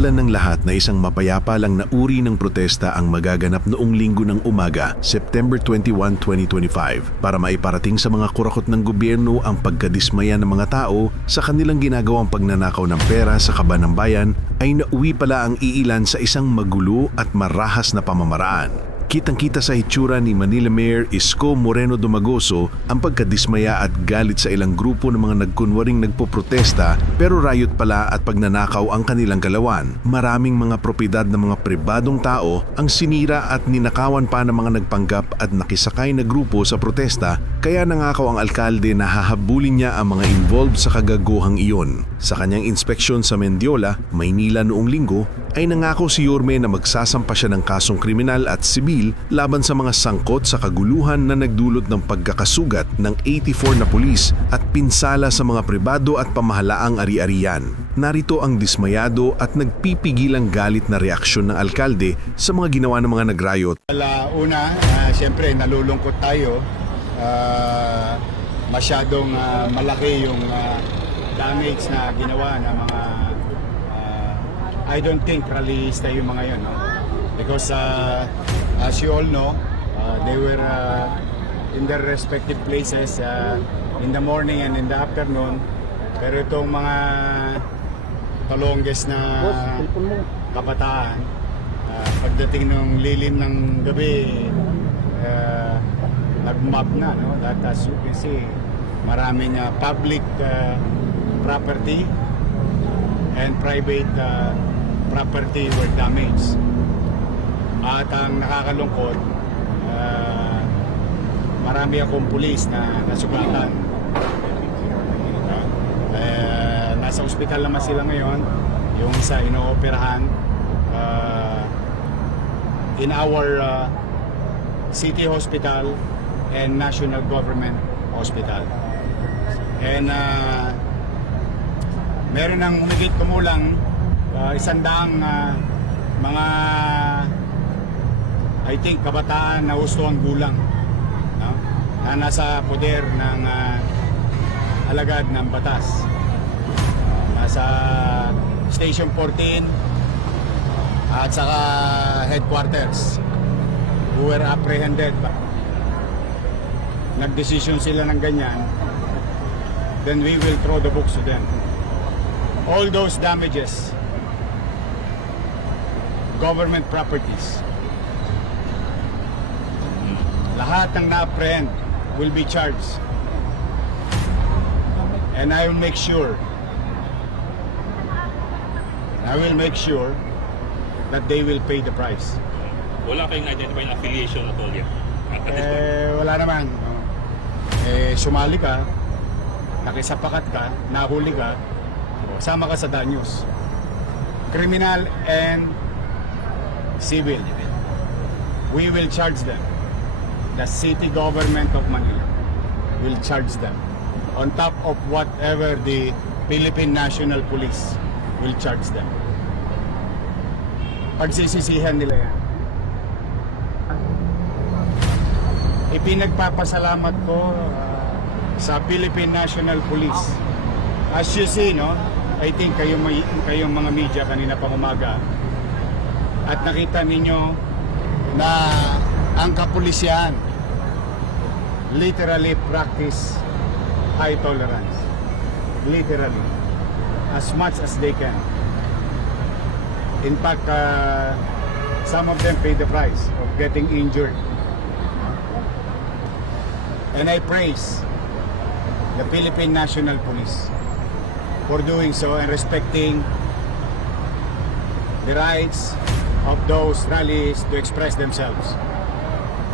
Inaakala ng lahat na isang mapayapa lang na uri ng protesta ang magaganap noong linggo ng umaga, September 21, 2025, para maiparating sa mga kurakot ng gobyerno ang pagkadismaya ng mga tao sa kanilang ginagawang pagnanakaw ng pera sa kaban ng bayan, ay nauwi pala ang iilan sa isang magulo at marahas na pamamaraan. Kitang-kita sa hitsura ni Manila Mayor Isko Moreno Dumagoso ang pagkadismaya at galit sa ilang grupo ng mga nagkunwaring nagpoprotesta pero riot pala at pagnanakaw ang kanilang galawan. Maraming mga propiedad ng mga pribadong tao ang sinira at ninakawan pa ng mga nagpanggap at nakisakay na grupo sa protesta kaya nangakaw ang alkalde na hahabulin niya ang mga involved sa kagaguhang iyon. Sa kanyang inspeksyon sa Mendiola, Maynila noong linggo, ay nangako si Yorme na magsasampa siya ng kasong kriminal at sibil laban sa mga sangkot sa kaguluhan na nagdulot ng pagkakasugat ng 84 na pulis at pinsala sa mga pribado at pamahalaang ari-arian. Narito ang dismayado at nagpipigilang galit na reaksyon ng alkalde sa mga ginawa ng mga nagrayot una, ah, siyempre nalulungkot tayo. Ah, masyadong ah, malaki yung ah, damage na ginawa ng mga ah, I don't think rallyista yung mga yun. No? Because uh, as you all know, uh, they were uh, in their respective places uh, in the morning and in the afternoon. Pero itong mga talongges na kabataan, ah, pagdating ng lilim ng gabi, uh, nag-map na. No? That as you can see, maraming ah, public ah, property and private ah, property were damaged. At ang nakakalungkot, ah, marami akong pulis na nasugatan. Eh, nasa ospital naman sila ngayon. Yung isa inooperahan ah, in our ah, city hospital and national government hospital. And uh, meron ng humigit kumulang uh, isandaang ah, mga I think kabataan na gusto ang gulang no? na nasa poder ng ah, alagad ng batas. Nasa Station 14 at saka headquarters who were apprehended. Nagdesisyon sila ng ganyan, then we will throw the books to them. All those damages, government properties, lahat ng na-apprehend will be charged. And I will make sure I will make sure that they will pay the price. Wala kayong identify affiliation at all yet. At. Eh, wala naman. Eh, sumali ka, nakisapakat ka, nahuli ka, sama ka sa danyos. Criminal and civil. We will charge them. The city government of Manila will charge them on top of whatever the Philippine National Police will charge them. Pagsisisihan nila yan. Ipinagpapasalamat ko uh, sa Philippine National Police. As you see, no, I think kayo may, kayong mga media kanina pang umaga at nakita ninyo na ang kapulisyan literally practice high tolerance. Literally. As much as they can. In fact, uh, some of them pay the price of getting injured. And I praise the Philippine National Police for doing so and respecting the rights of those rallies to express themselves.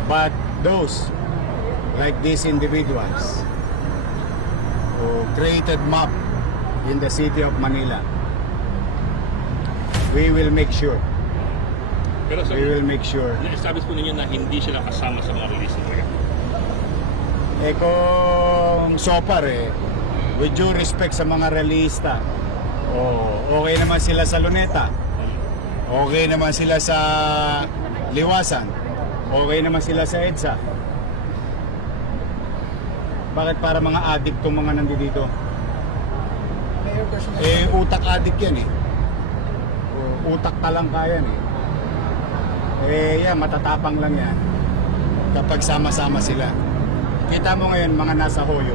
But those, like these individuals, who created mob in the city of Manila, we will make sure, Pero sa we will make sure. na-establish po ninyo na hindi sila kasama sa mga release Eh kung so far eh, with due respect sa mga realista, Oh, okay naman sila sa Luneta. Okay naman sila sa Liwasan. Okay naman sila sa EDSA. Bakit para mga addict tong mga nandito? Eh, utak addict yan eh. O, Utak talangka yan eh. Eh, yan, matatapang lang yan. Kapag sama-sama sila. Kita mo ngayon, mga nasa hoyo.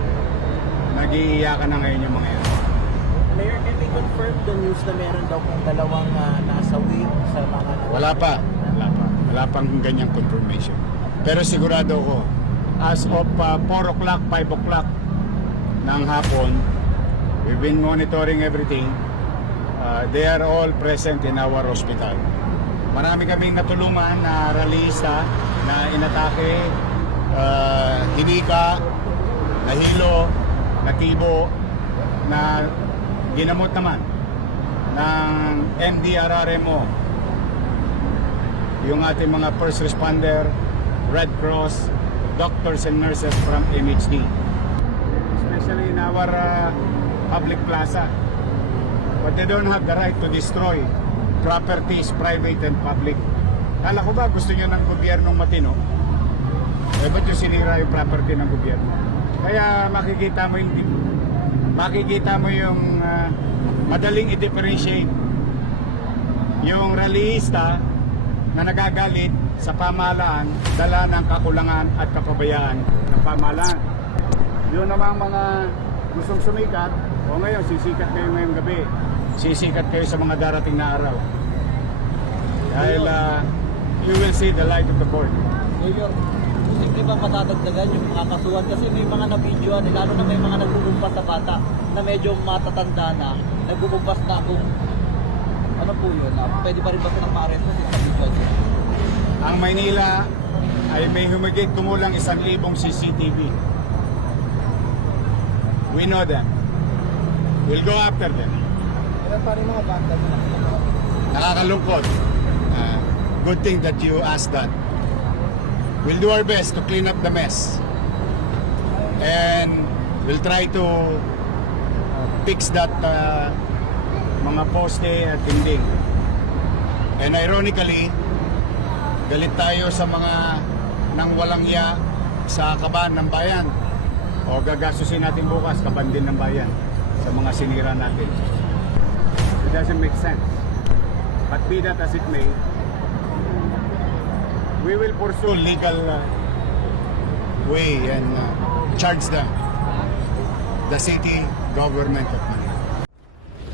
Nag-iiyakan na ngayon yung mga yan. Mayor, can we confirm the news na meron daw kung dalawang ah, nasa wing sa mga... Wala pa. Wala pa. Wala pang ganyang confirmation. Pero sigurado ko, as of uh, 4 o'clock, 5 o'clock ng hapon, we've been monitoring everything. Uh, they are all present in our hospital. Marami kaming natulungan na rallyista na inatake, uh, hinika, nahilo, nakibo, na ginamot naman ng MDRRMO yung ating mga first responder, Red Cross, doctors and nurses from MHD. Especially in our uh, public plaza. But they don't have the right to destroy properties, private and public. Kala ko ba gusto nyo ng gobyernong matino? Eh, ba't yung sinira yung property ng gobyerno? Kaya makikita mo yung makikita mo yung uh, madaling i-differentiate yung rallyista na nagagalit sa pamahalaan dala ng kakulangan at kapabayaan ng pamahalaan. Yun namang mga gustong sumikat, o ngayon sisikat kayo ngayong gabi, sisikat kayo sa mga darating na araw. Dahil uh, you will see the light of the court. Mayor, posible ba matatagdagan yung mga kasuhan? Kasi may mga na-videoan, eh, lalo na may mga nagbubumpas sa bata na medyo matatanda na, nagbubumpas na kung ano po yun, ah, pwede pa rin ba silang ma-arrest kasi na-videoan sila? Ang Maynila ay may humigit kumulang isang libong CCTV. We know them. We'll go after them. Ilan pa rin mga banda nila? Nakakalungkot. Uh, good thing that you asked that. We'll do our best to clean up the mess. And we'll try to fix that uh, mga poste at dingding. And ironically, galit tayo sa mga nang walang hiya sa kaban ng bayan. O gagastusin natin bukas, kaban din ng bayan sa mga sinira natin. It doesn't make sense. But be that as it may, we will pursue legal uh, way and uh, charge them. The city government of Manila.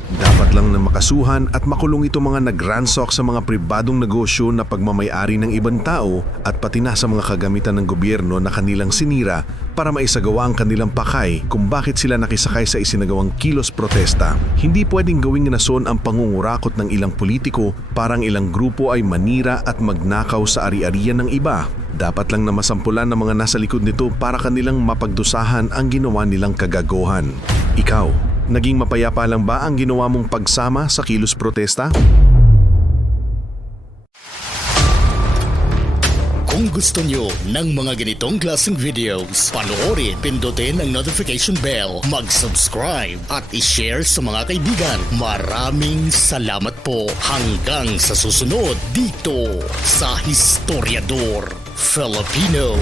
Dapat lang na makasuhan at makulong ito mga nagransok sa mga pribadong negosyo na pagmamayari ng ibang tao at pati na sa mga kagamitan ng gobyerno na kanilang sinira para maisagawa ang kanilang pakay kung bakit sila nakisakay sa isinagawang kilos protesta. Hindi pwedeng gawing nason ang pangungurakot ng ilang politiko parang ilang grupo ay manira at magnakaw sa ari-arian ng iba. Dapat lang na masampulan ng mga nasa likod nito para kanilang mapagdusahan ang ginawa nilang kagagohan. Ikaw, naging mapayapa lang ba ang ginawa mong pagsama sa kilos protesta? Kung gusto nyo ng mga ganitong klaseng videos, panoorin, pindutin ang notification bell, mag-subscribe at i-share sa mga kaibigan. Maraming salamat po hanggang sa susunod dito sa Historiador Filipino.